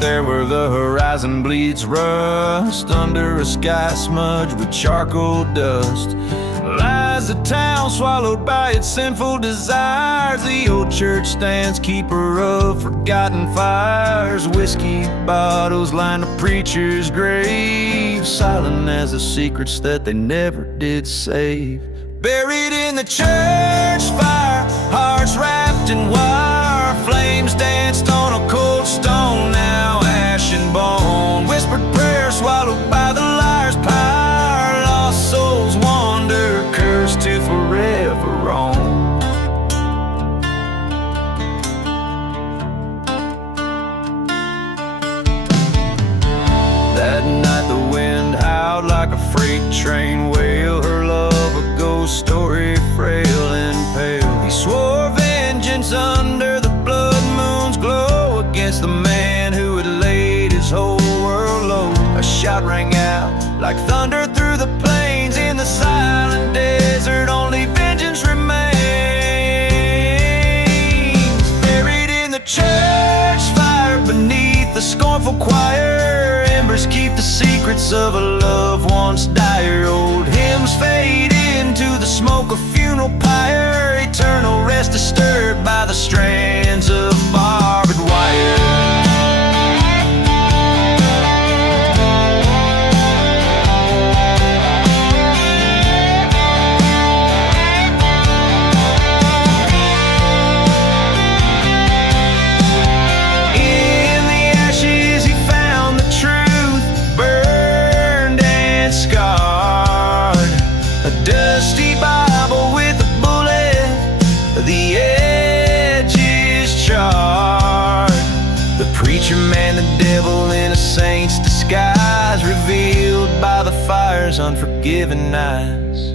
there where the horizon bleeds rust, under a sky smudged with charcoal dust, lies a town swallowed by its sinful desires. The old church stands keeper of forgotten fires. Whiskey bottles line the preacher's grave, silent as the secrets that they never did save. Buried in the church fire, hearts wrapped in wire, flames danced on a cold stone, now ash and bone. Whispered prayers swallowed by the liar's power, lost souls wander, cursed to forever roam. That night the wind howled like a freight train wail, her love a ghost story, frail and pale. He swore vengeance under the blood moon's glow, against the man who had laid his whole world low. A shout rang out like thunder through the plains, in the silent desert only vengeance remains. Buried in the church fire beneath the scornful choir, embers keep the secrets of a love once dire. Old hymns fade into the smoke of funeral pyre, eternal rest disturbed by the strands of barbed wire. Dusty Bible with a bullet, the edge is charred. The preacher man, the devil in a saint's disguise, revealed by the fire's unforgiving eyes.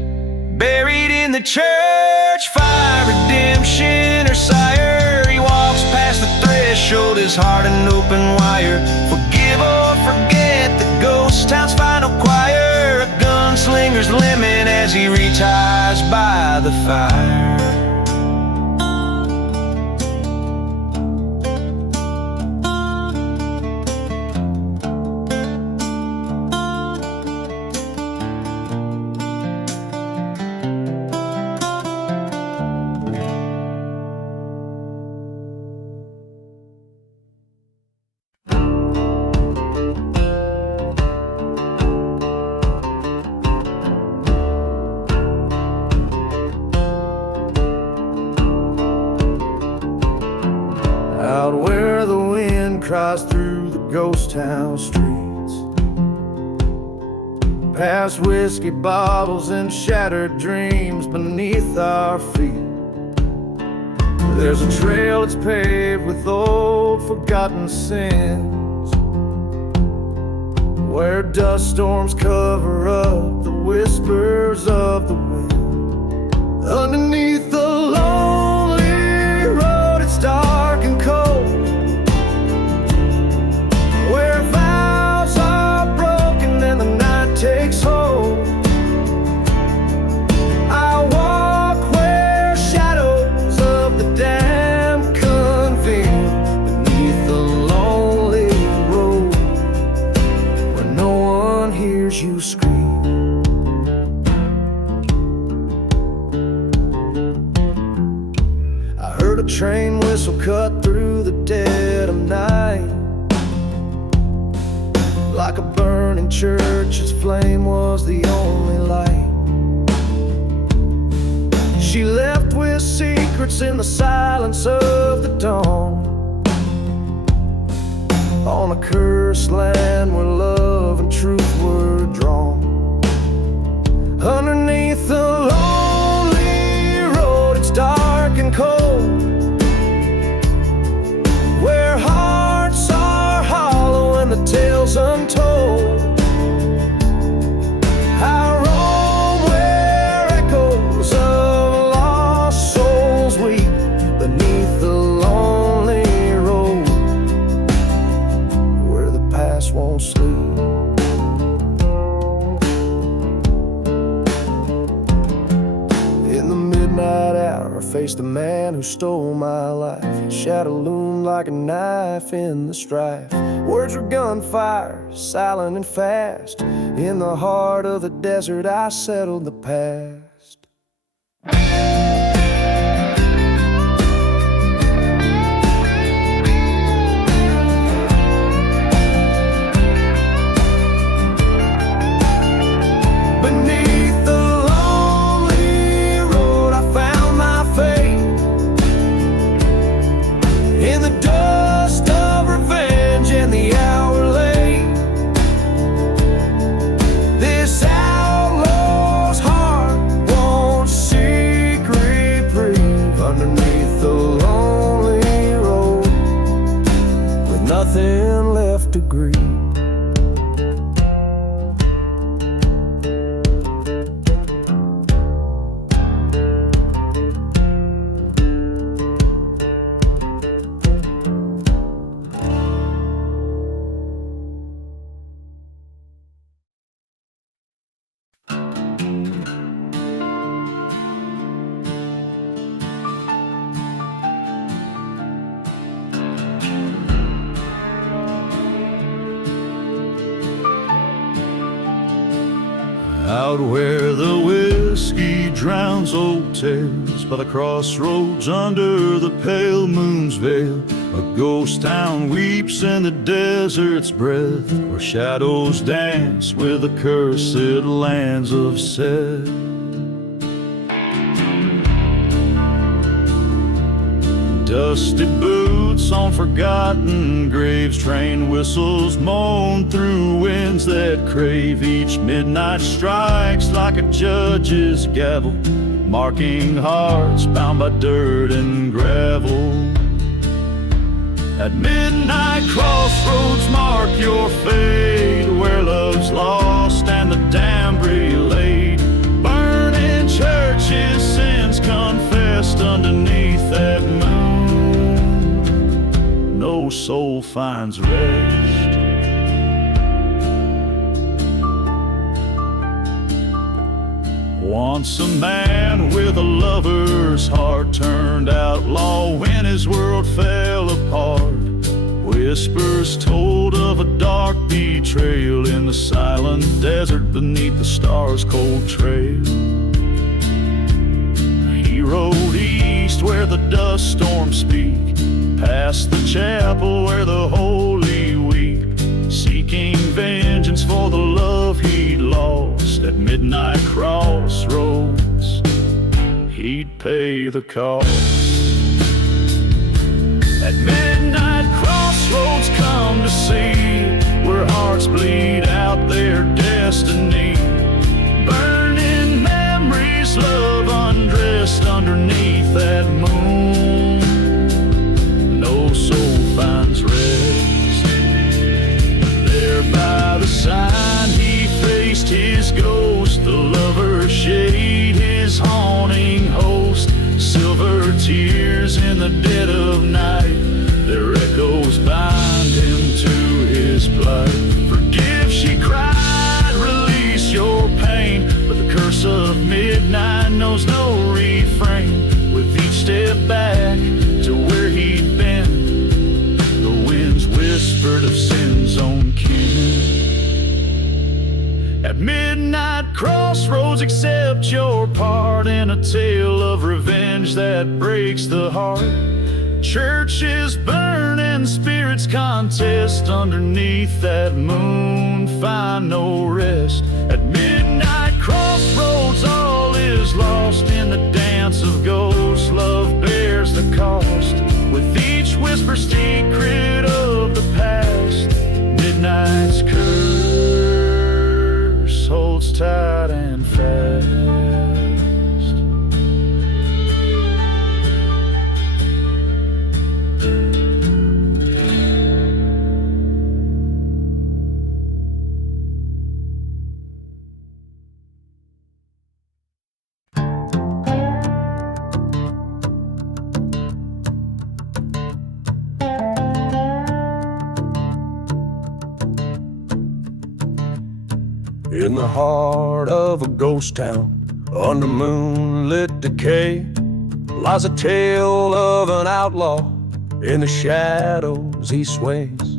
Buried in the church fire, redemption or sire, he walks past the threshold, his heart an open wire. Forgive or forget the ghost town's final choir, a gunslinger's limit as he retires by the fire. Out where the wind cries through the ghost town streets, past whiskey bottles and shattered dreams beneath our feet, there's a trail that's paved with old forgotten sins, where dust storms cover up the whispers of the wind. Underneath the lonely road, it's dark and cold, where vows are broken and the night takes hold. I walk where shadows of the damned convene, beneath the lonely road, where no one hears you scream. I heard a train whistle cut through the dead of night, like a burning church, its flame was the only light. She left with secrets in the silence of the dawn, on a cursed land where love and truth were drawn. Underneath the lonely road, it's dark and cold, where hearts are hollow and the tales untold. I roam where echoes of lost souls weep, beneath the lonely road, where the past won't sleep. In the midnight hour, face the man who stole my life. Shadow loomed like a knife in the strife. Words were gunfire, silent and fast. In the heart of the desert I settled the past. Beneath the lonely road I found my fate. In the dust of revenge and the hour late. This outlaw's heart won't seek reprieve underneath the lonely road, with nothing left to grieve. Out where the whiskey drowns old tales, by the crossroads under the pale moon's veil, a ghost town weeps in the desert's breath, where shadows dance with the cursed lands of Seth. Dusty boots on forgotten graves, train whistles moan through winds that crave. Each midnight strikes like a judge's gavel, marking hearts bound by dirt and gravel. At midnight crossroads mark your fate, where love's lost and the damned relayed. Burning churches, sins confessed underneath that moon. No soul finds rest. Once a man with a lover's heart turned outlaw when his world fell apart. Whispers told of a dark betrayal in the silent desert beneath the stars' cold trail. He rode east where the dust storms speak, past the chapel where the holy weep, seeking vengeance for the love he'd lost. At midnight crossroads he'd pay the cost. At midnight crossroads come to see, where hearts bleed out their destiny. Burning memories, love undressed underneath that moon. No soul finds rest. There by the sign he faced his ghost, the lover shade his haunting host. Silver tears in the dead of night, their echoes bind him to his plight. Forgive, she cried, release your pain, but the curse of midnight knows no refrain. With each step back to where he'd been, the winds whispered of sin's own kin. At midnight crossroads, accept your part in a tale of revenge that breaks the heart. Churches burn and spirits contest underneath that moon, find no rest. At midnight crossroads, all is lost in the dance of ghosts. Love bears the cost, with each whisper secret of the past. Midnight's curse holds tight and fast. In the heart of a ghost town, under moonlit decay, lies a tale of an outlaw. In the shadows he sways.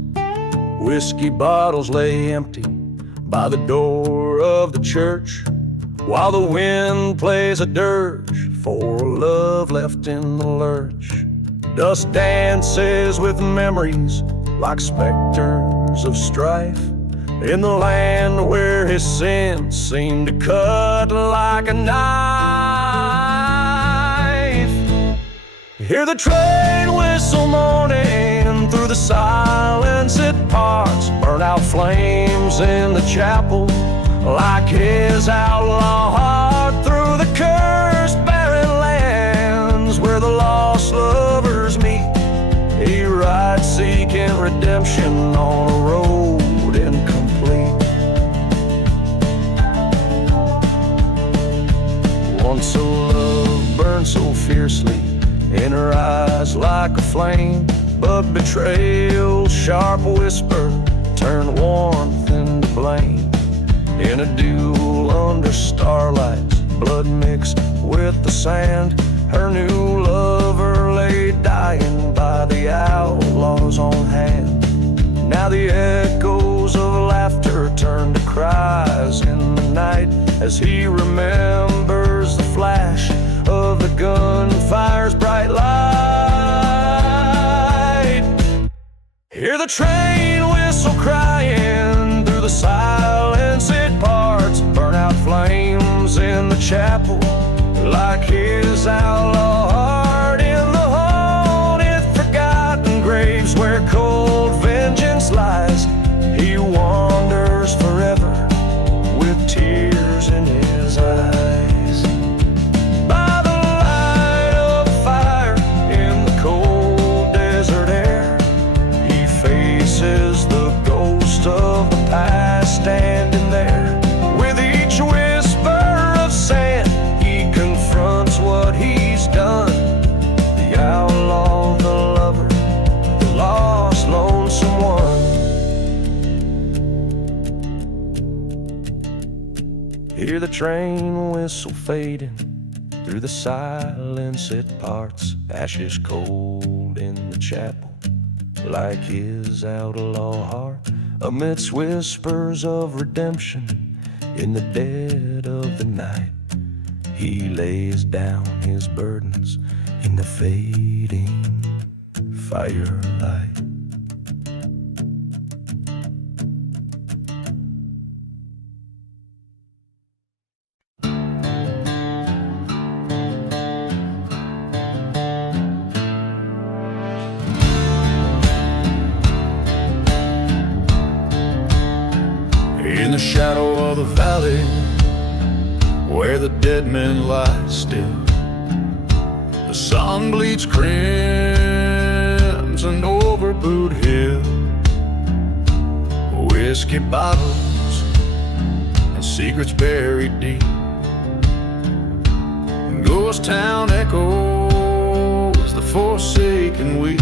Whiskey bottles lay empty by the door of the church, while the wind plays a dirge for love left in the lurch. Dust dances with memories like specters of strife, in the land where his sins seem to cut like a knife. Hear the train whistle moaning through the silence it parts, burn out flames in the chapel like his outlaw heart, through the cursed barren lands where the lost lovers meet. He rides seeking redemption on a road incomplete. Once a love burned so fiercely in her eyes like a flame, but betrayal's sharp whisper turned warmth into blame. In a duel under starlights, blood mixed with the sand, her new lover lay dying by the outlaw's own hand. Now the echoes of laughter turn to cries in the night, as he remembers the flash of the gunfire's bright light. Hear the train whistle crying through the silence it parts, burn out flames in the chapel like his outlaw heart, in the haunted forgotten graves where cold vengeance lies. He wanders forever with tears in his eyes. By the light of a fire in the cold desert air, he faces the ghost of the past standing there. With each whisper of sand, he confronts what he's done. The outlaw, the lover, the lost, lonesome one. Hear the train whistle fading through the silence it parts, ashes cold in the chapel like his outlaw heart, amidst whispers of redemption in the dead of the night. He lays down his burdens in the fading firelight. In the shadow of the valley where the dead men lie still, the sun bleeds crimson over Boot Hill. Whiskey bottles and secrets buried deep, ghost town echoes the forsaken weep.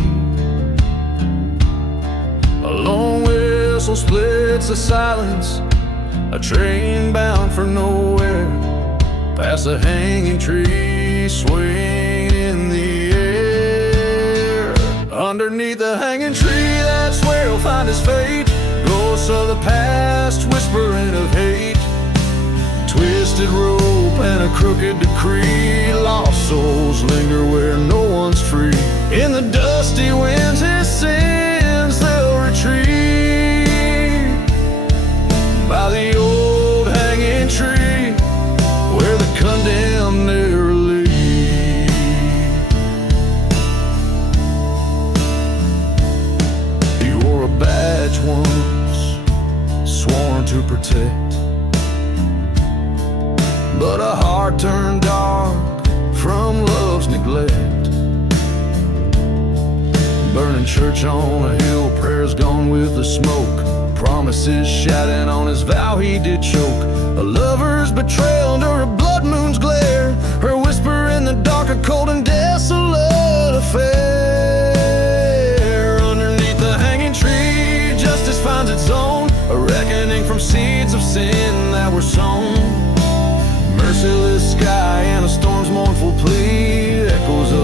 A lone whistle splits the silence, a train bound for nowhere, past the hanging tree swinging in the air. Underneath the hanging tree, that's where he'll find his fate. Ghosts of the past whispering of hate, twisted rope and a crooked decree. Lost souls linger where no one's free. In the dusty winds his sins they'll retreat, by the old hanging tree where the condemned never leave. He wore a badge once, sworn to protect, but a heart turned dark from love's neglect. Burning church on a hill, prayers gone with the smoke, promises shouting on his vow he did choke. A lover's betrayal under a blood moon's glare, her whisper in the dark, a cold and desolate affair. Underneath the hanging tree, justice finds its own, a reckoning from seeds of sin that were sown. Merciless sky and a storm's mournful plea, echoes of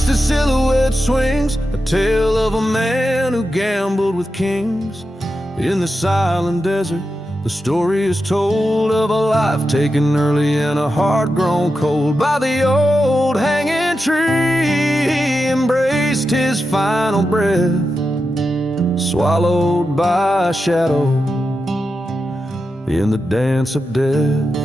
twisted silhouette swings, a tale of a man who gambled with kings. In the silent desert, the story is told of a life taken early and a heart grown cold by the old hanging tree. He embraced his final breath, swallowed by a shadow in the dance of death.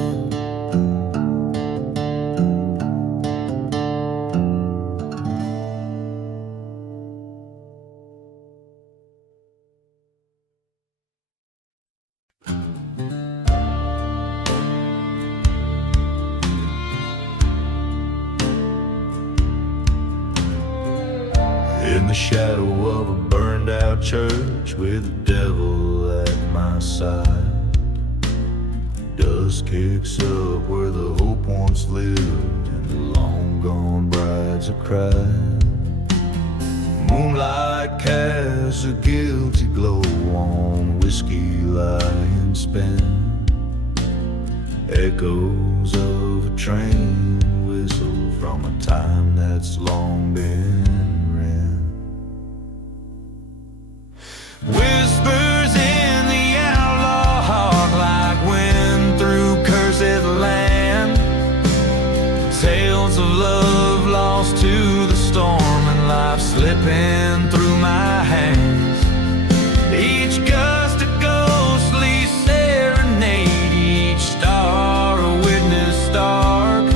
In the shadow of a burned out church with the devil at my side, dust kicks up where the hope once lived and the long gone brides are cried. Moonlight casts a guilty glow on whiskey lying spent. Echoes of a train whistle from a time that's long been ran. Whispers in the outlaw heart like wind through cursed land. Tales of love lost to the storm and life slipping through my hands. Each gust a ghostly serenade, each star a witness stark.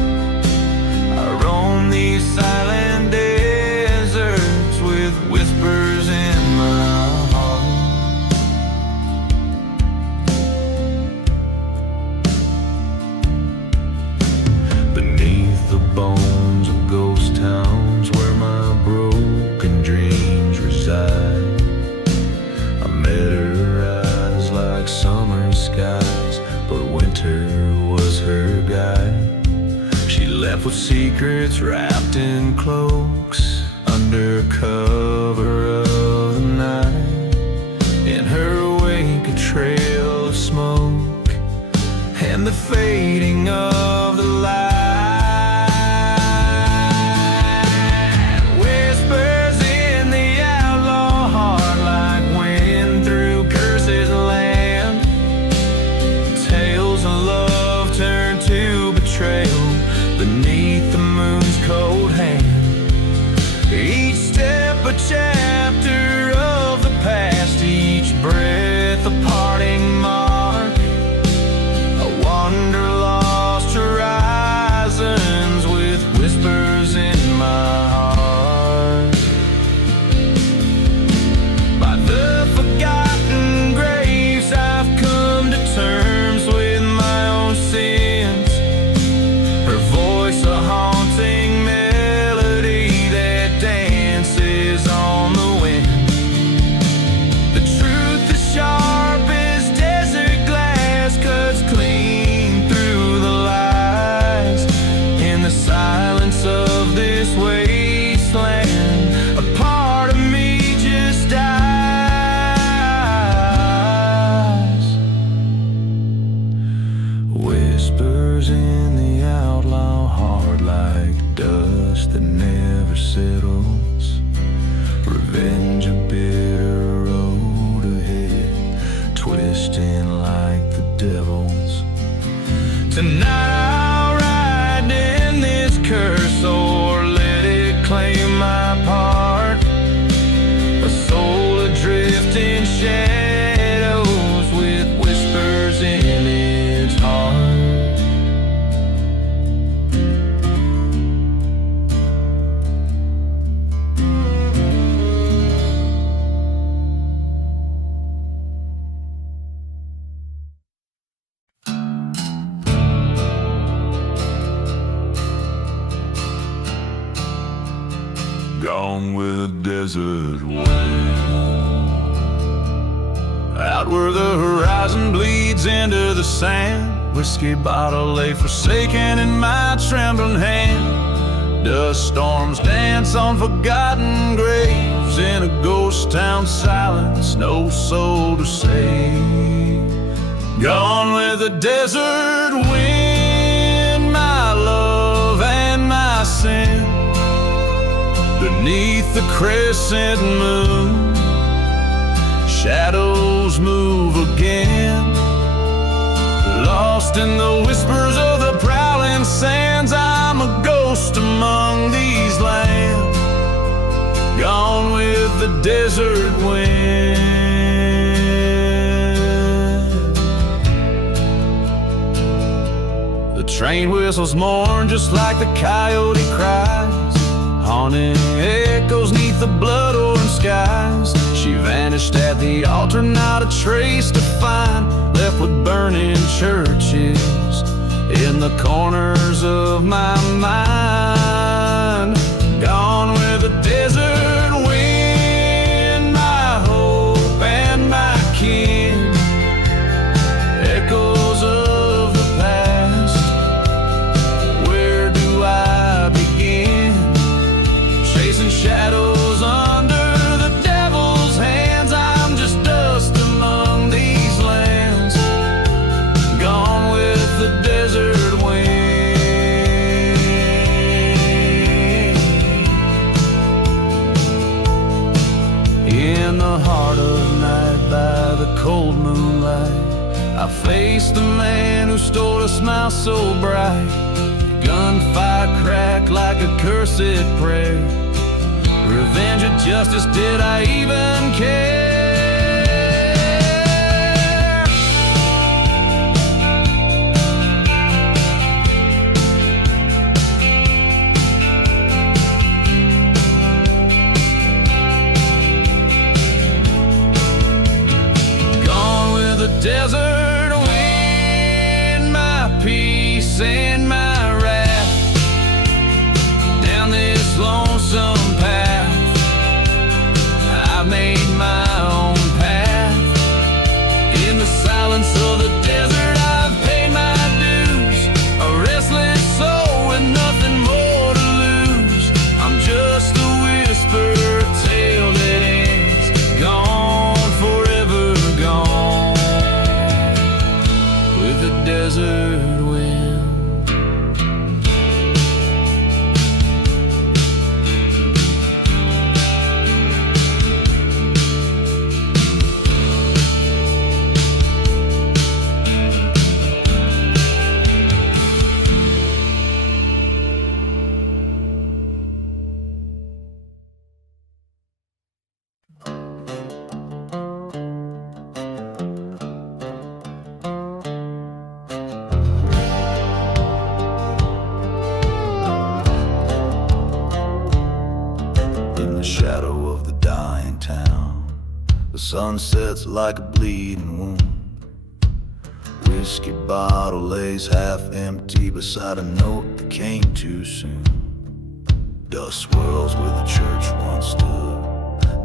I roam these silent deserts with whispers in my heart. Beneath the bones of ghost towns where my broken dreams reside, I met her eyes like summer skies, but winter was her guide. She left with secrets wrapped in cloaks under cover of the night. In her wake a trail of smoke and the fading of the light. Whispers in the outlaw heart like wind through cursed land. Tales of love turn to betrayal beneath the moon's cold hand. Each step a chapter of the past, each breath a parting mark. I wander lost horizons with whispers in my heart. By the forgotten graves I've come to terms with my own sins. Her voice a haunting melody that dances on the wind. The truth is sharp as desert glass, cuts clean through the lies. In the silence of this wasteland, a part of me just dies. Whispers in the outlaw heart like dust that never settles. Revenge a bitter road ahead, twisting like the devil's. Tonight I'll ride in this curse or let it claim my part. A soul adrift in shadows with whispers in its heart. Gone with the desert wind, out where the horizon bleeds into the sand. Whiskey bottle lay forsaken in my trembling hand. Dust storms dance on forgotten graves in a ghost town silence, no soul to save. Gone with the desert wind, my love and my sin. Beneath the crescent moon, shadows move again. Lost in the whispers of the prowling sands, I'm a ghost among these lands, gone with the desert wind. The train whistles mourn just like the coyote cries, haunting echoes neath the blood-orange skies. She vanished at the altar, not a trace to find, left with burning churches in the corners of my mind. Gone with the desert wind, my hope and my kin. Echoes of the past, where do I begin? Chasing shadows under the devil's hands, I'm just dust among these lands, gone with the desert wind. In the heart of night, by the cold moonlight, I faced the man who stole a smile so bright. Gunfire cracked like a cursed prayer. Revenge or justice, did I even care? Gone with the desert wind, my peace and my wrath. Down this lonesome path, I made my own path. In the silence of the desert, I've paid my dues. A restless soul with nothing more to lose. I'm just a whisper, a tale that ends, gone, forever gone with the desert wind. In the shadow of the dying town, the sun sets like a bleeding wound. Whiskey bottle lays half empty beside a note that came too soon. Dust swirls where the church once stood,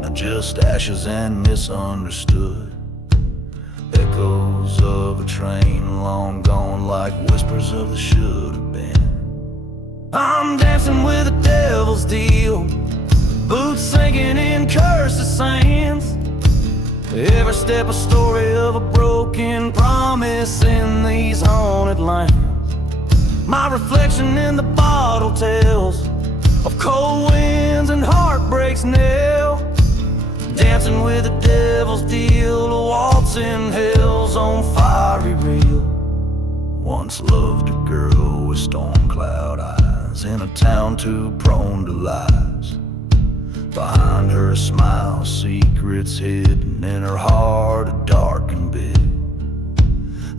now just ashes and misunderstood. Echoes of a train long gone, like whispers of the should have been. I'm dancing with the devil's deal, boots sinking in cursed sands. Every step a story of a broken promise in these haunted lands. My reflection in the bottle tells of cold winds and heartbreak's knell. Dancing with the devil's deal, a waltz in hell's on fiery reel. Once loved a girl with storm cloud eyes, in a town too prone to lies. Behind her smile, secrets hidden in her heart, a darkened bit.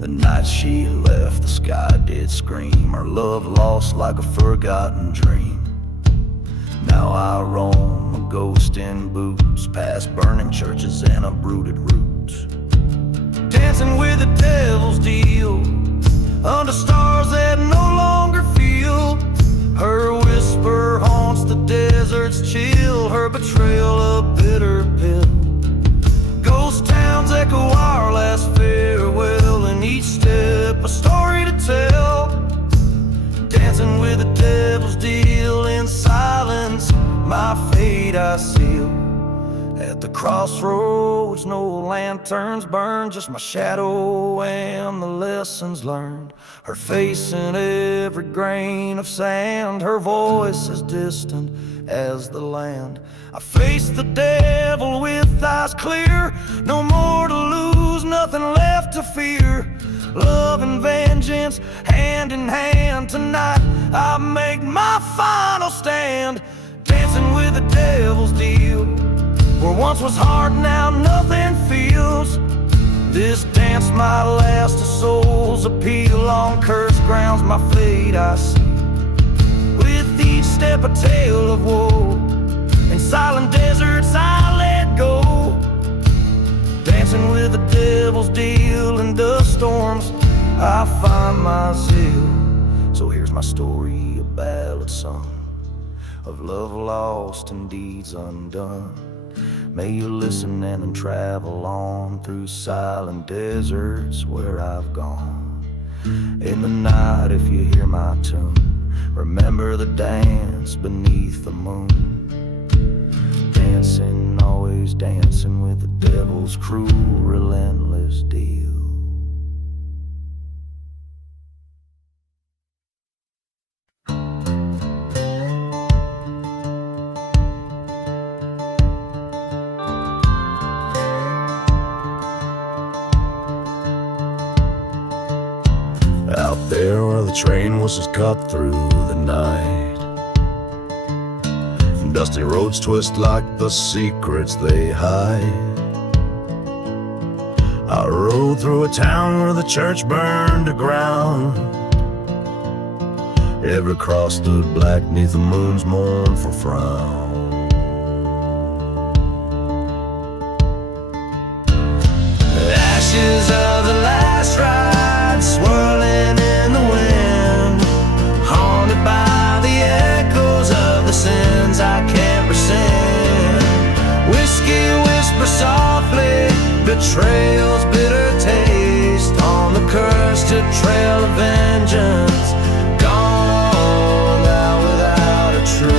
The night she left, the sky did scream, her love lost like a forgotten dream. Now I roam, a ghost in boots, past burning churches and uprooted roots. Dancing with the devil's deal, under stars that no longer feel. Her whisper haunts the desert's chill, her betrayal a bitter pill. Ghost towns echo our last farewell, and each step a story to tell. Dancing with the devil's deal, in silence my fate I seal. At the crossroads, no lanterns burn, just my shadow and the lessons learned. Her face in every grain of sand, her voice is distant as the land. I faced the devil with eyes clear, no more to lose, nothing left to fear. Love and vengeance, hand in hand. Tonight I make my final stand, dancing with the devil's deal. Where once was hard, now nothing feels. This dance might last a soul's appeal. On cursed grounds my fate I see, with each step a tale of woe. In silent deserts I let go, dancing with the devil's deal. In dust storms I find my zeal. So here's my story, a ballad sung of love lost and deeds undone. May you listen and travel on through silent deserts where I've gone. In the night if you hear my tune, remember the dance beneath the moon. Dancing, always dancing with the devil's cruel, relentless deal. Out there where the train whistles cut through the night, dusty roads twist like the secrets they hide. I rode through a town where the church burned to ground. Every cross stood black neath the moon's mournful frown. The ashes of the last ride swirling in the wind, haunted by the echoes of the sins I can't rescind. Whiskey whispers softly, betrayal's bitter taste on the cursed trail of vengeance, gone out without a trace.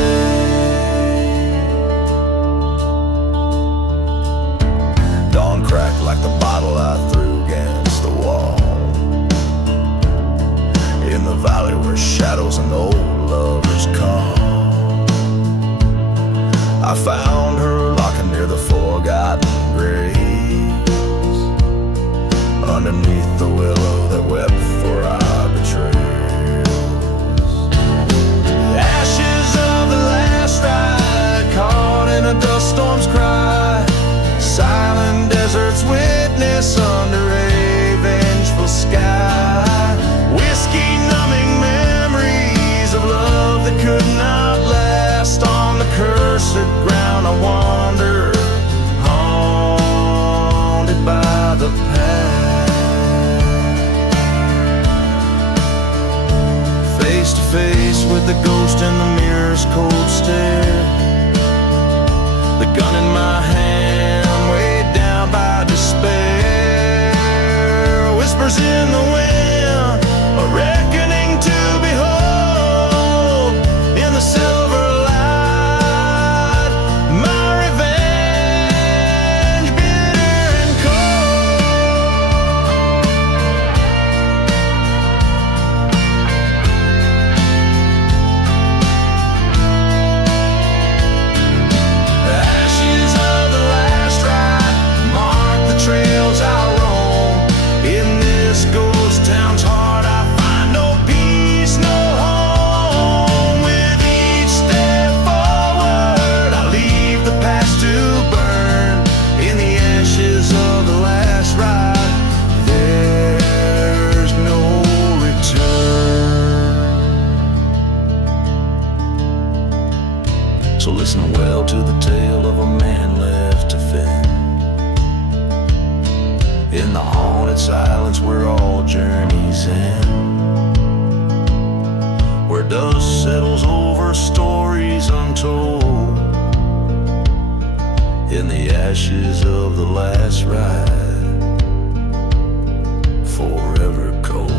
Dawn cracked like the bottle I threw against the wall, in the valley where shadows and old lovers call. I found her locking near the forgotten graves, underneath the willow that wept for our betrayals. Ashes of the last ride, caught in a dust storm's cry. Silent deserts witness under a vengeful sky. Whiskey numbing memories of love that could not last. On the cursed ground I wander, haunted by the past. Face to face with the ghost in the mirror's cold stare, the gun in my hand weighed down by despair. Whispers in the wind, a reckoning to behold. In the silver light, my revenge, bitter and cold. The ashes of the last ride mark the trails I roam. In this ghost town's heart I find no peace, no home. With each step forward I leave the past to burn. In the ashes of the last ride, there's no return. So listen well to the tale of a man left to fend, in the haunted silence where all journeys end, where dust settles over stories untold. In the ashes of the last ride, forever cold.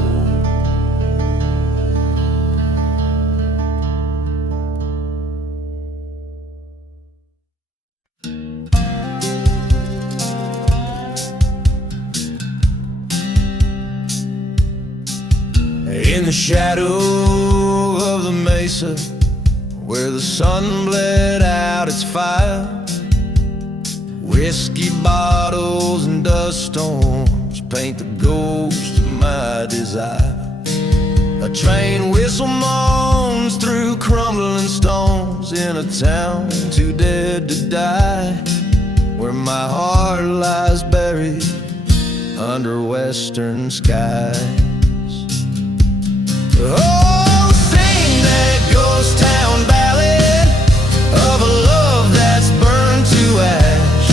In the shadow of the mesa where the sun bled out its fire. Whiskey bottles and dust storms paint the ghost of my desire. A train whistle moans through crumbling stones in a town too dead to die, where my heart lies buried under western skies. Oh, sing that ghost town ballad of a love that's burned to ash,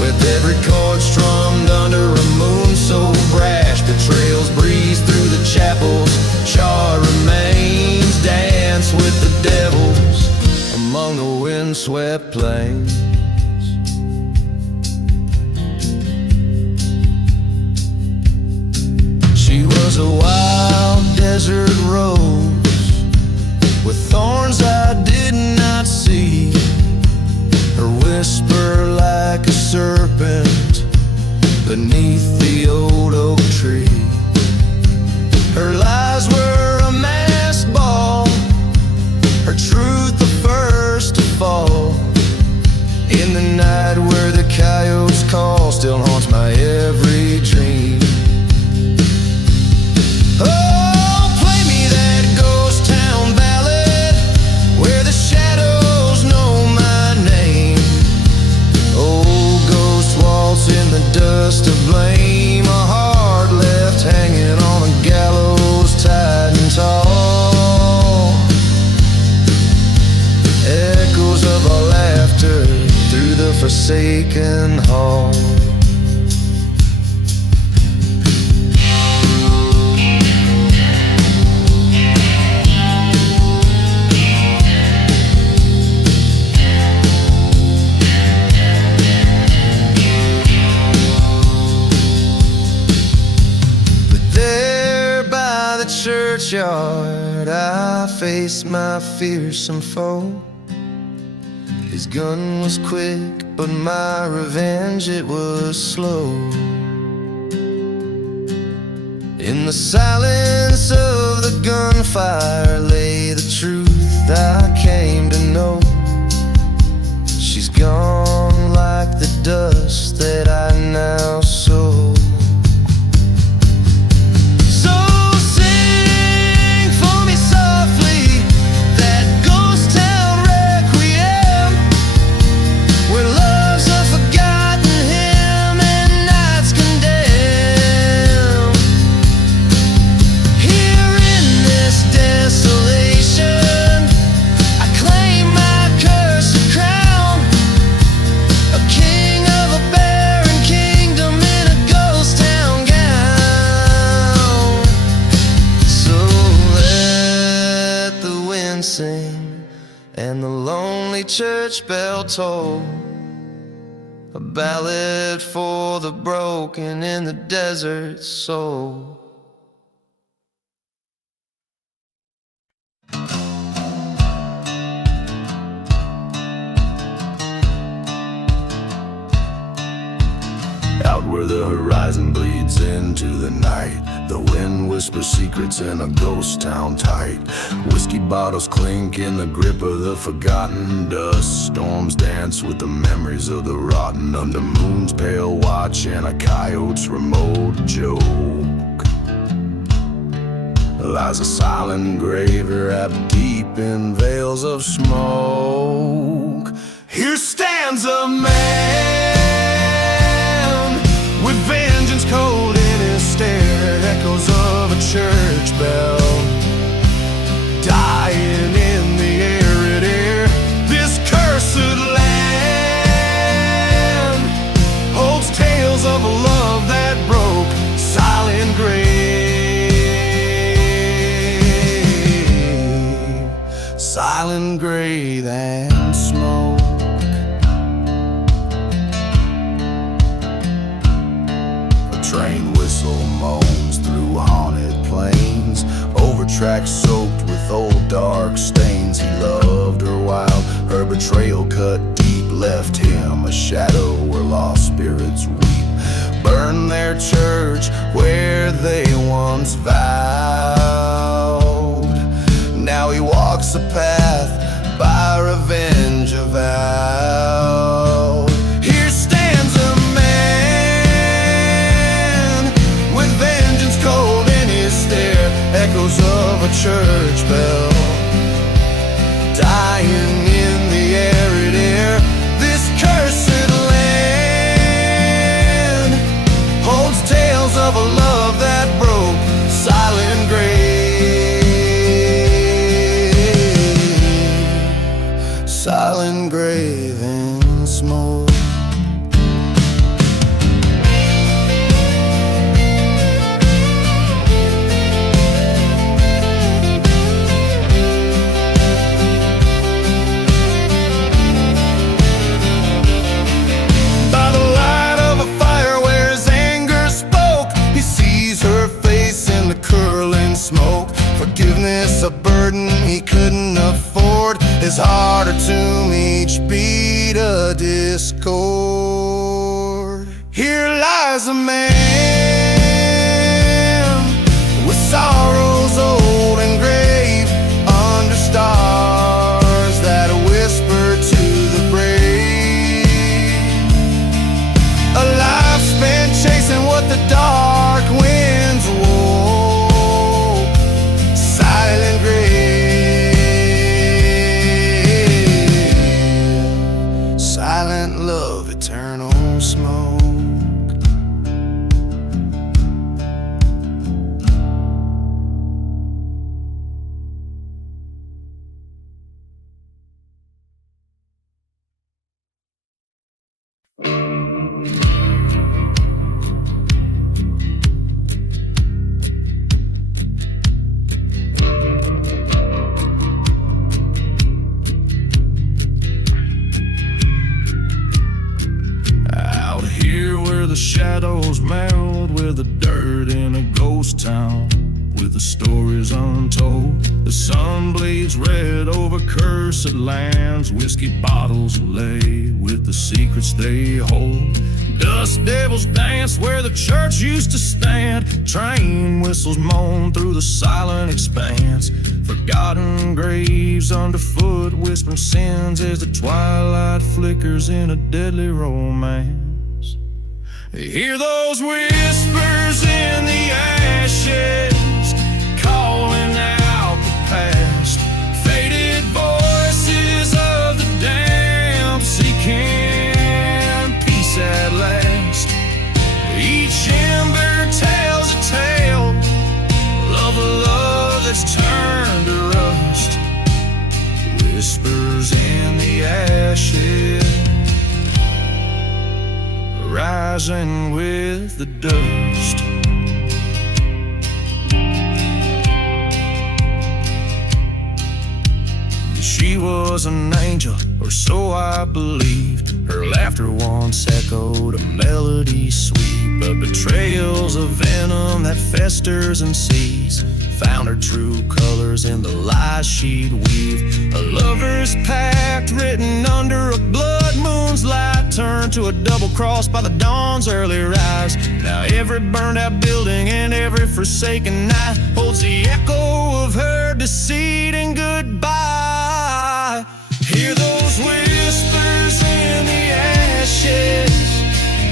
with every chord strummed under a moon so brash. Betrayals breeze through the chapels, charred remains dance with the devils among the windswept plains. She was a wild desert rose with thorns I did not see, her whisper like a serpent beneath the old oak tree. Her lies were a masked ball, her truth the first to fall. In the night where the coyotes call, still haunts my every dream. Oh, play me that ghost town ballad where the shadows know my name. Old ghost waltz in the dust of blame, a heart left hanging on a gallows tight and tall. Echoes of our laughter through the forsaken hall. Churchyard, I faced my fearsome foe. His gun was quick, but my revenge, it was slow. In the silence of the gunfire lay the truth I came to know. She's gone like the dust that I now sow. And the lonely church bell toll, a ballad for the broken in the desert soul. Out where the horizon bleeds into the night, the wind whispers secrets in a ghost town tight. Whiskey bottles clink in the grip of the forgotten dust. Storms dance with the memories of the rotten under moon's pale watch and a coyote's remote joke. Lies a silent grave wrapped deep in veils of smoke. Here stands a man with vengeance cold in his stare, echoes of a church bell dying in the arid air. This cursed land holds tales of a love that broke, silent grave, silent grave and smoke. Train whistle moans through haunted plains, over tracks soaked with old dark stains. He loved her while her betrayal cut deep, left him a shadow where lost spirits weep. Burn their church where they once vowed. Now he walks a path echoes of a church bell dying in the arid air. This cursed land holds tales of a love that broke silent grave, silent grave in smoke. Forgiveness, a burden he couldn't afford. His heart a tomb, each beat a discord. Here lies a man with sorrows old and grave, under stars that whisper to the brave. A life spent chasing what the dark winds wore. Silent grave, silent love, eternal smoke. The shadows meld with the dirt in a ghost town, with the stories untold. The sun bleeds red over cursed lands. Whiskey bottles lay with the secrets they hold. Dust devils dance where the church used to stand. Train whistles moan through the silent expanse. Forgotten graves underfoot, whispering sins as the twilight flickers in a deadly romance. Hear those whispers in the ashes, calling out the past. Faded voices of the damned, seeking peace at last. Each ember tells a tale of a love that's turned to rust. Whispers in the ashes, rising with the dust. She was an angel, or so I believed. Her laughter once echoed a melody sweet, but betrayals of venom that festers and sees found her true colors in the lies she'd weave. A lover's pact written under a blood moon's light turned to a double cross by the dawn's early rise. Now every burned out building and every forsaken night holds the echo of her deceit and goodbye. Hear those whispers in the ashes,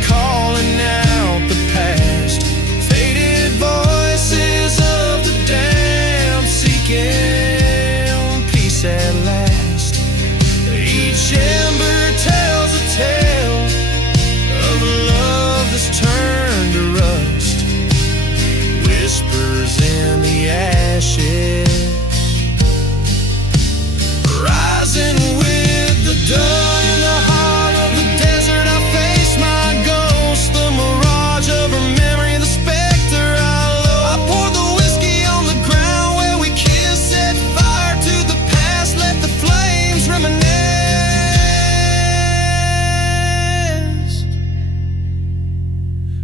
calling out the past. Faded voices of the damned, seeking peace at last. Each ember tells a tale of a love that's turned to rust. Whispers in the ashes, rising with the dawn in the heart of the desert. I face my ghost, the mirage of her memory, the specter I love. I poured the whiskey on the ground where we kissed, set fire to the past, let the flames reminisce.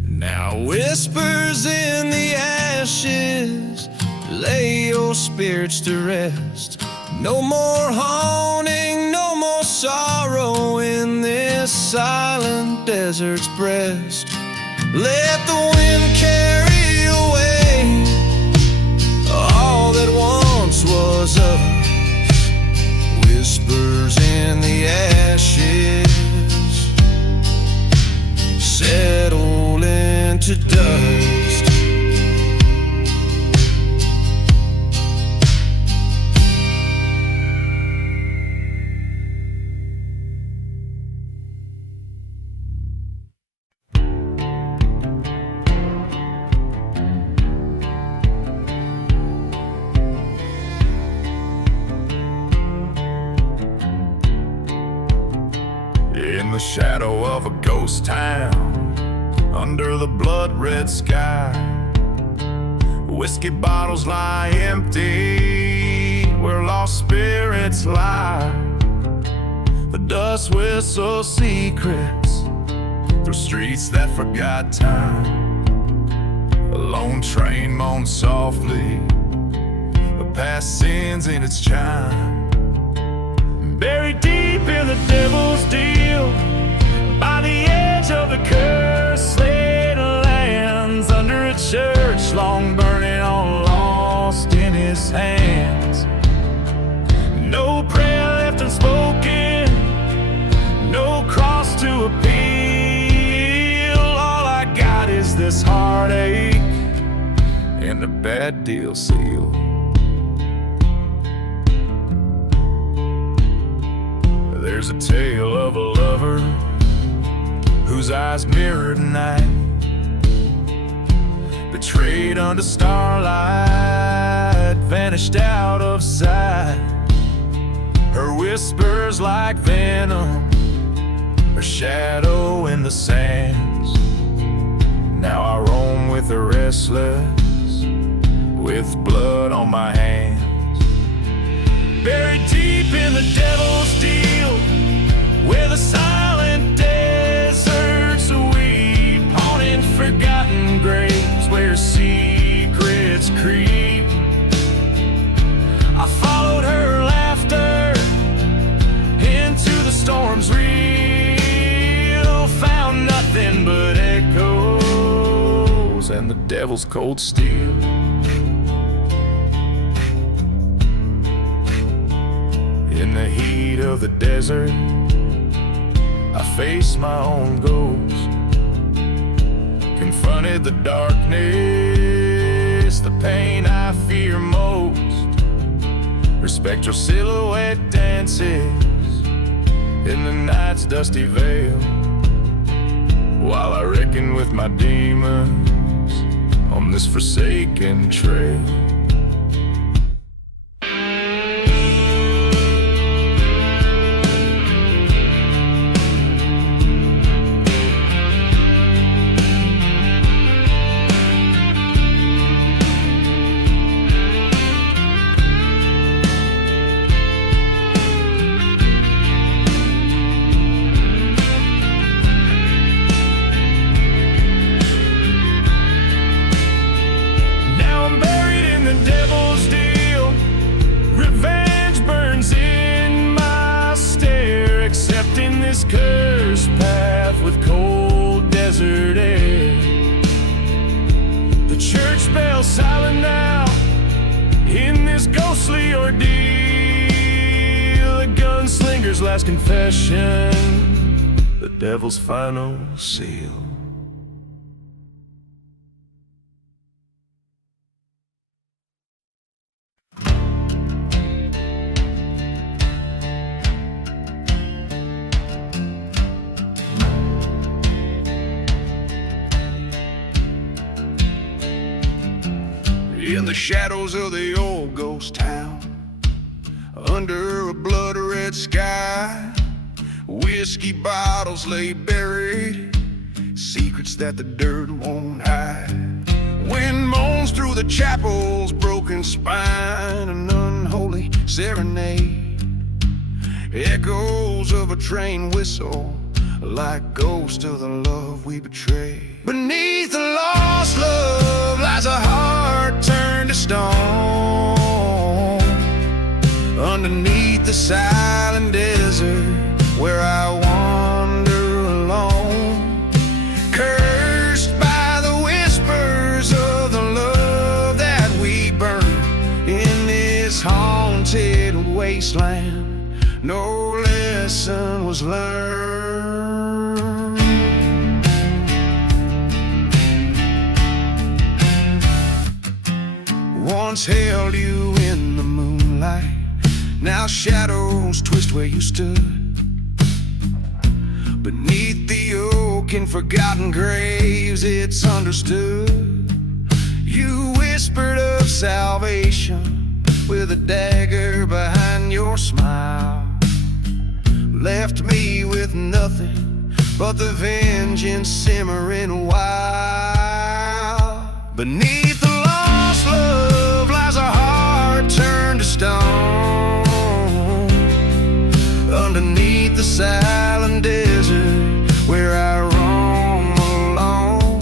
Now whispers in the ashes, lay your spirits to rest. No more haunting, no more sorrow in this silent desert's breast. Let the wind carry away all that once was us. Whispers in the ashes, settle into dust. the shadow of a ghost town, under the blood-red sky. Whiskey bottles lie empty where lost spirits lie. The dust whistles secrets through streets that forgot time. A lone train moans softly, the past sins in its chime. Buried deep in the devil's deal, by the edge of the cursed lands, under a church long burning on, lost in his hands. No prayer left unspoken, no cross to appeal. All I got is this heartache and a bad deal seal. There's a tale of a lover whose eyes mirrored night, betrayed under starlight, vanished out of sight. Her whispers like venom, her shadow in the sands. Now I roam with the restless, with blood on my hands. Buried deep in the devil's deal, where the silent deserts weep, haunted forgotten graves where secrets creep. I followed her laughter into the storm's reel, found nothing but echoes and the devil's cold steel. In the heat of the desert, I faced my own ghost, confronted the darkness, the pain I fear most. Her spectral silhouette dances in the night's dusty veil, while I reckon with my demons on this forsaken trail. Cursed path with cold desert air. The church bell silent now in this ghostly ordeal. The gunslinger's last confession, the devil's final seal. In the shadows of the old ghost town, under a blood-red sky, whiskey bottles lay buried, secrets that the dirt won't hide. Wind moans through the chapel's broken spine, an unholy serenade, echoes of a train whistle like ghosts of the love we betrayed. Beneath the lost love lies a heart turned to stone, underneath the silent desert where I wander alone, cursed by the whispers of the love that we burn in this haunted wasteland. No lesson was learned. Once held you in the moonlight, now shadows twist where you stood. Beneath the oak in forgotten graves, it's understood. You whispered of salvation with a dagger behind your smile. left me with nothing but the vengeance simmering wild. Beneath the lost love lies a heart turned to stone. Underneath the silent desert where I roam alone,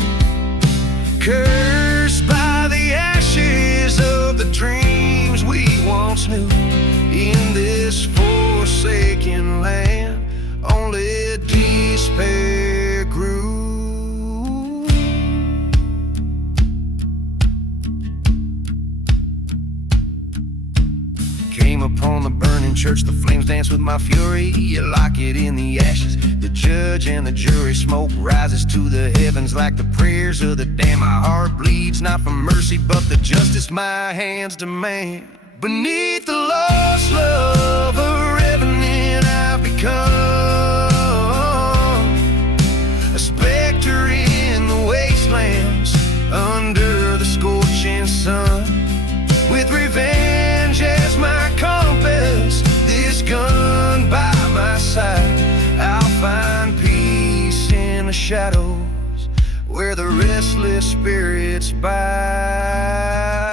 cursed by the ashes of the dreams we once knew. In this forsaken land, only despair grew. Came upon the burning church, the flames dance with my fury. You lock it in the ashes, the judge and the jury. Smoke rises to the heavens like the prayers of the damned. My heart bleeds not for mercy but the justice my hands demand. Beneath the lost love, a revenant I've become, a specter in the wastelands under the scorching sun. With revenge as my compass, this gun by my side, I'll find peace in the shadows where the restless spirits bide.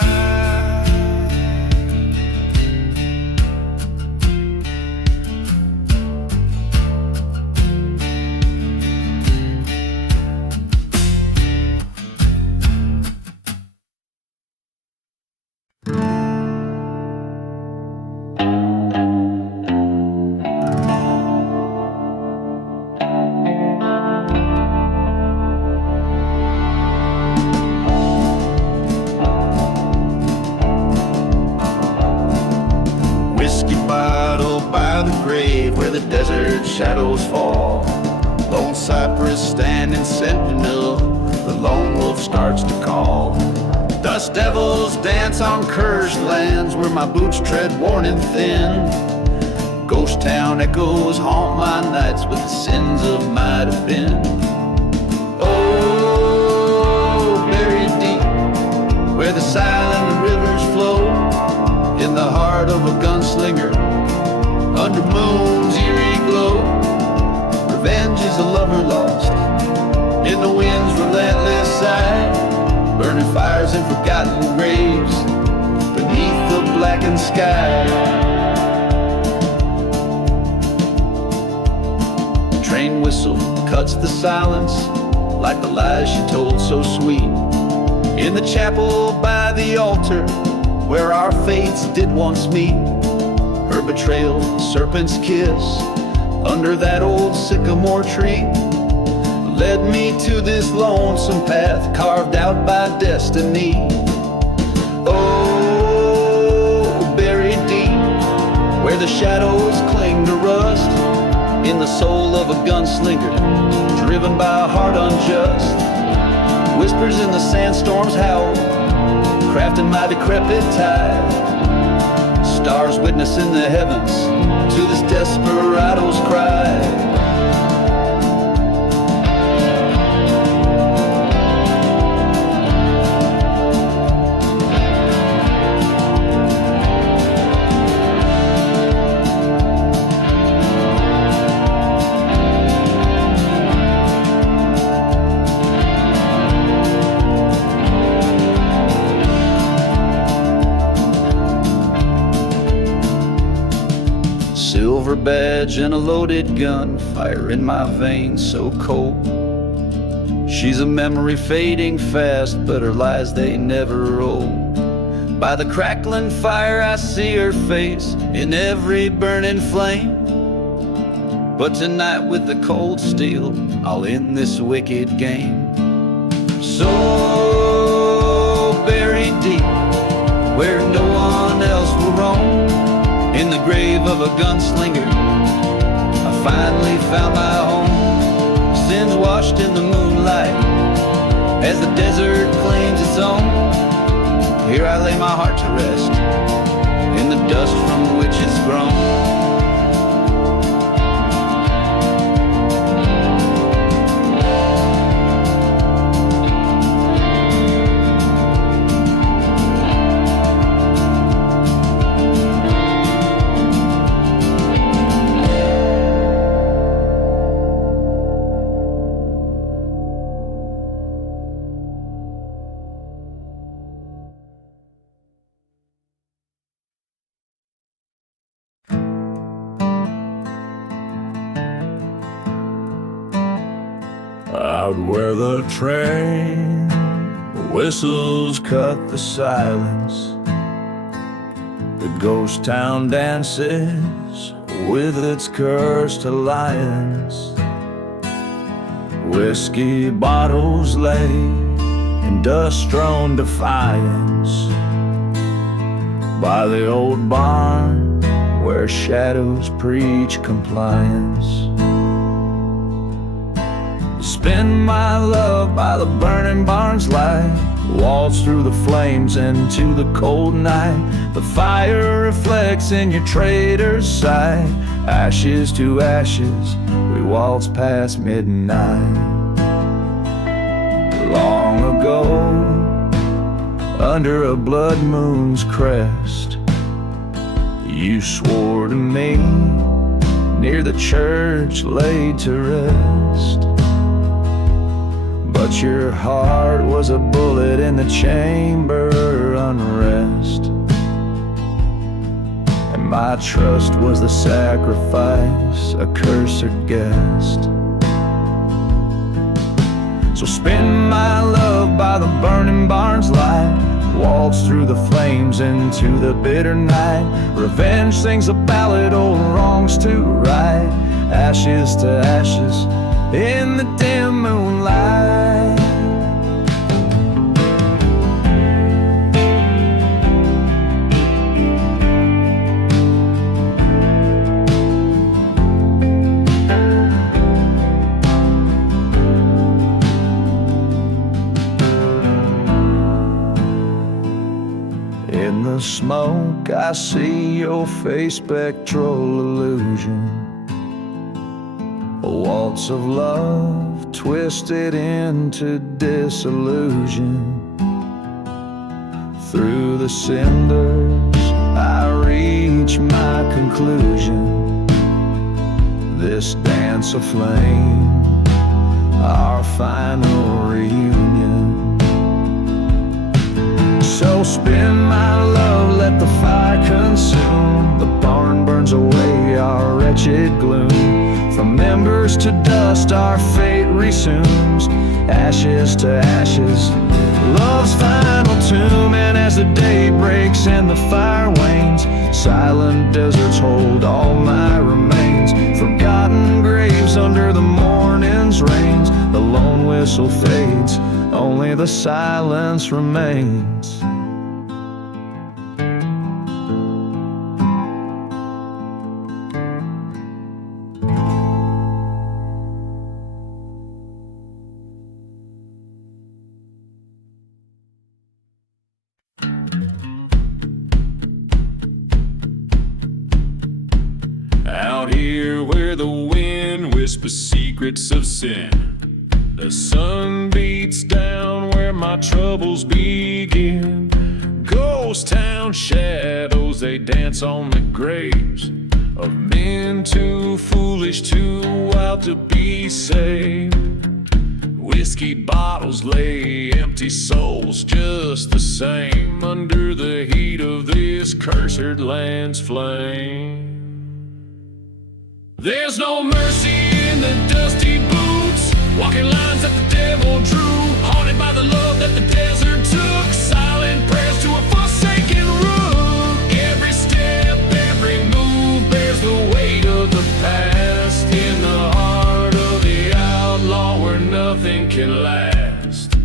Shadows fall, lone cypress standing sentinel, the lone wolf starts to call. Dust devils dance on cursed lands where my boots tread worn and thin. Ghost town echoes haunt my nights with the sins of might have been. Oh, buried deep where the silent rivers flow, in the heart of a gunslinger under moon's eerie glow. Revenge is a lover lost in the wind's relentless side, burning fires in forgotten graves beneath the blackened sky. Train whistle cuts the silence like the lies she told so sweet. In the chapel by the altar where our fates did once meet, her betrayal, serpent's kiss under that old sycamore tree led me to this lonesome path carved out by destiny. Oh, buried deep where the shadows cling to rust, in the soul of a gunslinger driven by a heart unjust. Whispers in the sandstorm's howl, crafting my decrepit tide. Stars witness in the heavens to this desperado's cry. Silver badge and a loaded gun, fire in my veins so cold. She's a memory fading fast, but her lies they never roll. By the crackling fire I see her face in every burning flame. But tonight with the cold steel I'll end this wicked game. So buried deep where no one else will roam, in the grave of a gunslinger I finally found my home. Sins washed in the moonlight as the desert claims its own. Here I lay my heart to rest in the dust from which it's grown. Out where the train whistles cut the silence, the ghost town dances with its cursed alliance. Whiskey bottles lay in dust-strewn defiance by the old barn where shadows preach compliance. Spend my love by the burning barn's light, waltz through the flames into the cold night. The fire reflects in your trader's sight. Ashes to ashes, we waltz past midnight. Long ago, under a blood moon's crest, you swore to me near the church laid to rest. But your heart was a bullet in the chamber unrest, and my trust was the sacrifice, a cursed guest. So spend my love by the burning barn's light, waltz through the flames into the bitter night. Revenge sings a ballad, old wrongs to right. Ashes to ashes in the dim moonlight. In the smoke I see your face, spectral illusion, a waltz of love twisted into disillusion. Through the cinders I reach my conclusion. This dance of flame, our final reunion. So spin my love, let the fire consume. The barn burns away our wretched gloom. From embers to dust our fate resumes. Ashes to ashes, love's final tomb. And as the day breaks and the fire wanes, silent deserts hold all my remains. Forgotten graves under the morning's rains. The lone whistle fades, only the silence remains. Out here where the wind whispers secrets of sin, the sun beats down where my troubles begin. Ghost town shadows, they dance on the graves of men too foolish, too wild to be saved. Whiskey bottles lay empty souls just the same under the heat of this cursed land's flame. There's no mercy in the dusty boots, walking lines that the devil drew, haunted by the love that the desert took, silent prayers to a forsaken root. Every step, every move bears the weight of the past, in the heart of the outlaw where nothing can last.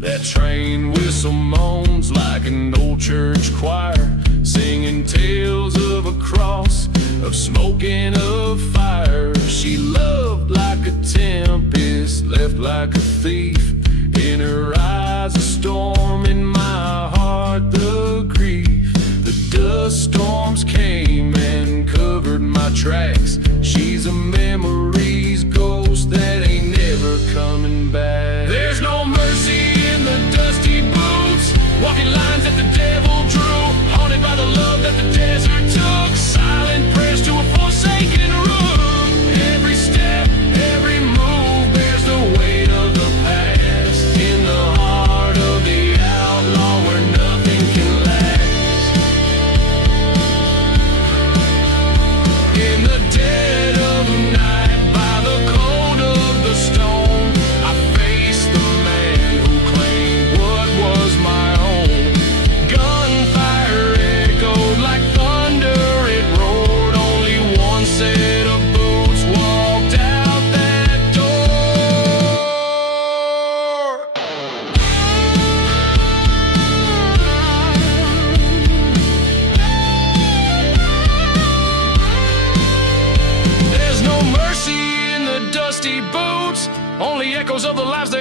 That train whistle moans like an old church choir, singing tales of a cross, of smoke and of fire. She loved like a tempest, left like a thief. In her eyes a storm, in my heart the grief. The dust storms came and covered my tracks. She's a memory's ghost that ain't never coming back. There's no mercy in the dusty boots, walking lines that the devil drew, haunted by the love that the desert took, silent prayers to a forsaken room. Every step, every move bears the weight of the past, in the heart of the outlaw where nothing can last. In the dead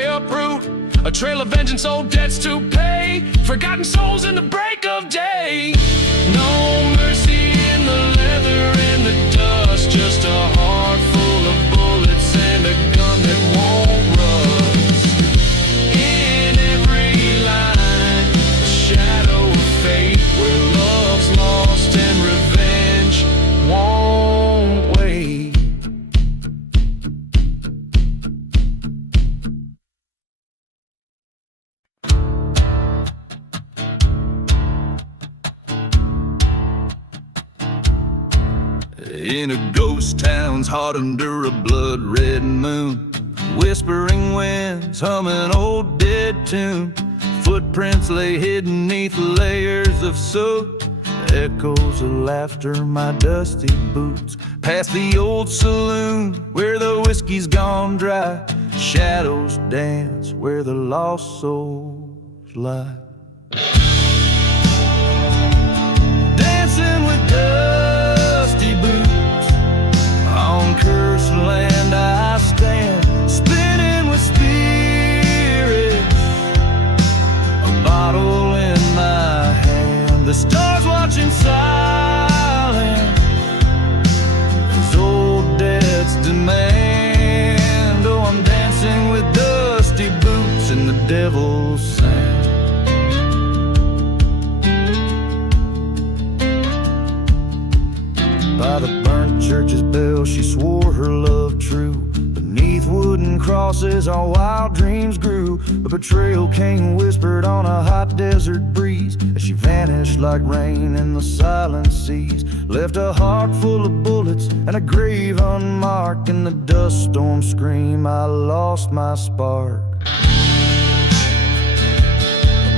they uproot. A trail of vengeance, old debts to pay. Forgotten souls in the break of day. No mercy in the leather and the dust. Just a heart full of bullets and a gun that won't rust. In every line, a shadow of fate, where love's lost and revenge won't wait. In a ghost town's hot under a blood-red moon, whispering winds hum an old dead tune. Footprints lay hidden neath layers of soot. Echoes of laughter, my dusty boots. Past the old saloon where the whiskey's gone dry. Shadows dance where the lost souls lie. Dancing with dusty boots. On cursed land I stand, spinning with spirits, a bottle in my hand. The stars watching silent as old debts demand. Oh, I'm dancing with dusty boots in the devil's sand. By the burnt church's bell she swore her love true. Beneath wooden crosses our wild dreams grew. A betrayal came whispered on a hot desert breeze as she vanished like rain in the silent seas. Left a heart full of bullets and a grave unmarked. In the dust storm scream I lost my spark.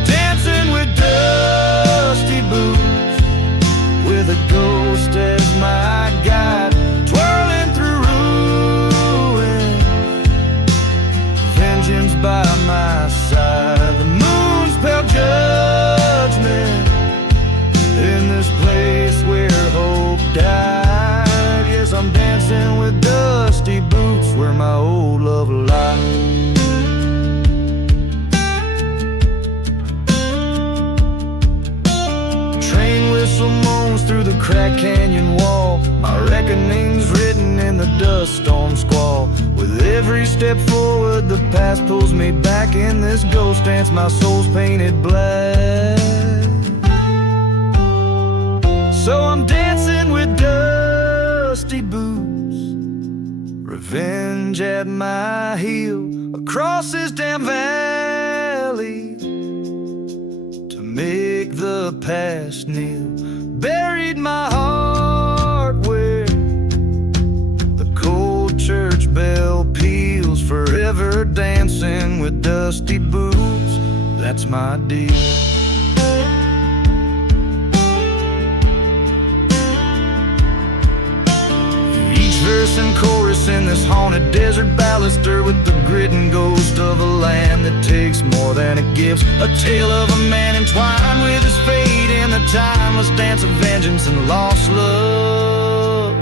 Dancing with dusty boots, with a ghost as my guide, twirling through ruins, vengeance by my side. The moon's pale judgment in this place where hope died. Yes, I'm dancing with dusty boots where my old love lies. Whistle moans through the cracked canyon wall. My reckoning's written in the dust storm squall. With every step forward the past pulls me back. In this ghost dance my soul's painted black. So I'm dancing with dusty boots, revenge at my heel, across this damn valley to make the past kneel. Buried my heart where the cold church bell peals. Forever dancing with dusty boots, that's my deal. Each verse and chorus in this haunted desert ballad stirred with the grit and ghost of a land that takes more than it gives. A tale of a man entwined with his fate in the timeless dance of vengeance and lost love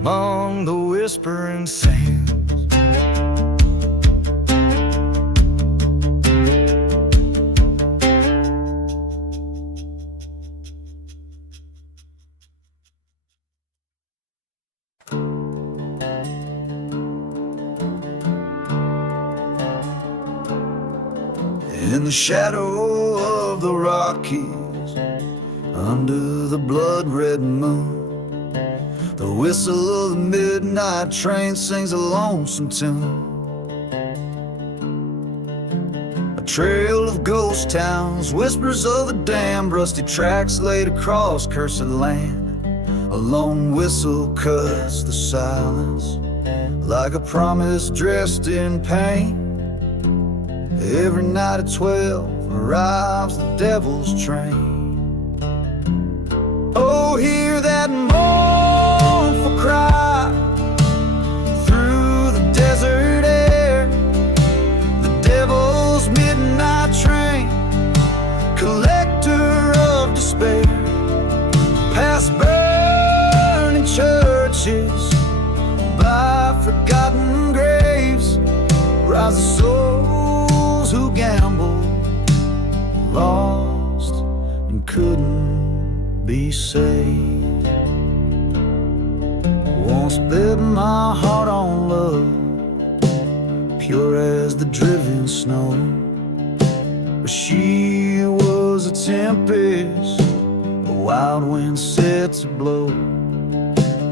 among the whispering sands. In the shadow of the Rockies, under the blood-red moon, the whistle of the midnight train sings a lonesome tune. A trail of ghost towns, whispers of the damned, rusty tracks laid across cursed land. A lone whistle cuts the silence like a promise dressed in pain. Every night at 12 arrives the devil's train. Oh, hear that mournful cry through the desert air. The devil's midnight train, collector of despair. Past burning churches, by forgotten graves, lies the souls who gambled, lost, and couldn't be saved. Once bet my heart on love, pure as the driven snow. But she was a tempest, a wild wind set to blow.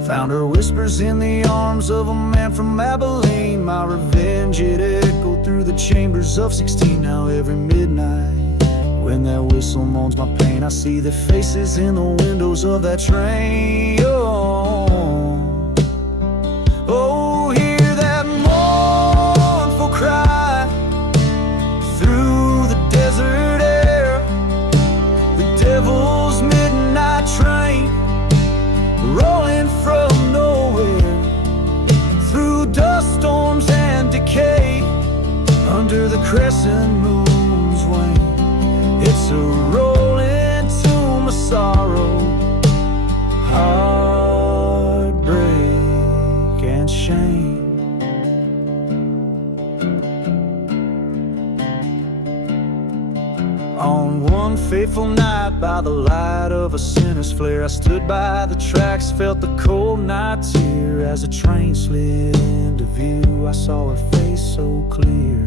Found her whispers in the arms of a man from Abilene. My revenge, it echoed through the chambers of 16. Now every midnight, when that whistle moans my pain, I see the faces in the windows of that train. Oh, hear that mournful cry through the desert air. The devil's midnight train rolling from nowhere, through dust storms and decay, under the crescent moon's wane. It's a rolling tomb of sorrow, heartbreak and shame. On one fateful night, by the light of a sinner's flare, I stood by the tracks, felt the cold night tear. As the train slid into view, I saw her face so clear.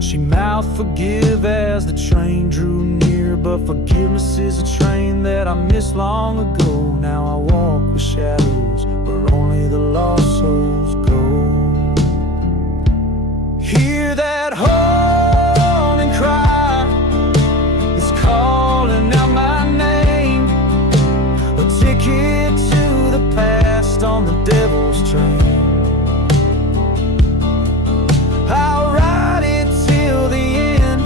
She mouthed forgive as the train drew near, but forgiveness is a train that I missed long ago. Now I walk with shadows where only the lost souls go. Hear that haunting cry, it's calling out my name. A ticket to the past on the devil's train. I'll ride it till the end,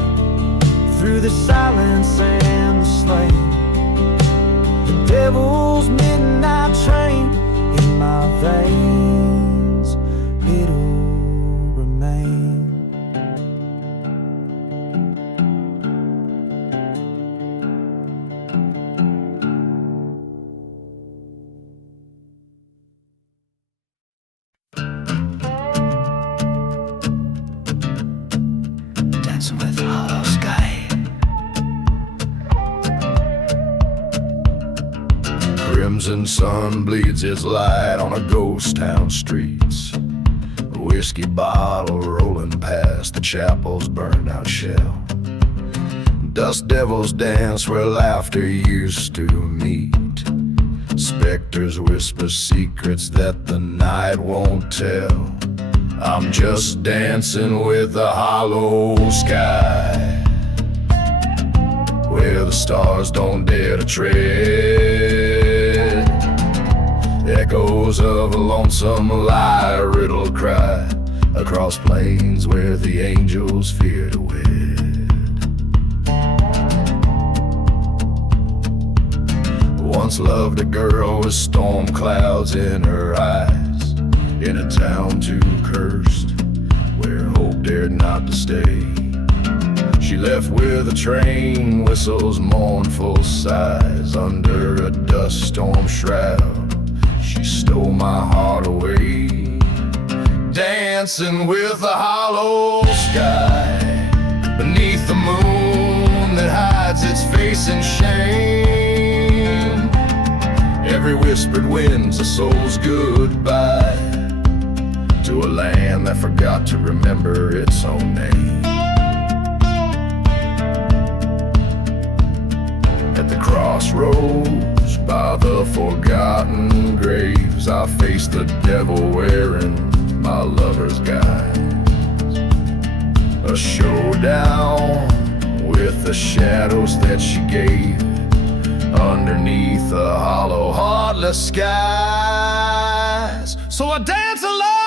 through the silence and the slain. The devil's midnight train in my veins, it'll remain. Dancing with a hollow sky. Crimson sun bleeds its light on a ghost town streets. A whiskey bottle rolling past the chapel's burned out shell. Dust devils dance where laughter used to meet. Specters whisper secrets that the night won't tell. I'm just dancing with a hollow sky, where the stars don't dare to tread. Echoes of a lonesome lie, riddle cry, across plains where the angels fear to wed. Once loved a girl with storm clouds in her eyes, in a town too cursed, where hope dared not to stay. She left with a train whistle's mournful sighs. Under a dust storm shroud, she stole my heart away. Dancing with a hollow sky, beneath the moon that hides its face in shame. Every whispered wind's a soul's goodbye to a land that forgot to remember its own name. At the crossroads by the forgotten graves, I face the devil wearing my lover's guise. A showdown with the shadows that she gave underneath the hollow, heartless skies. So I dance alone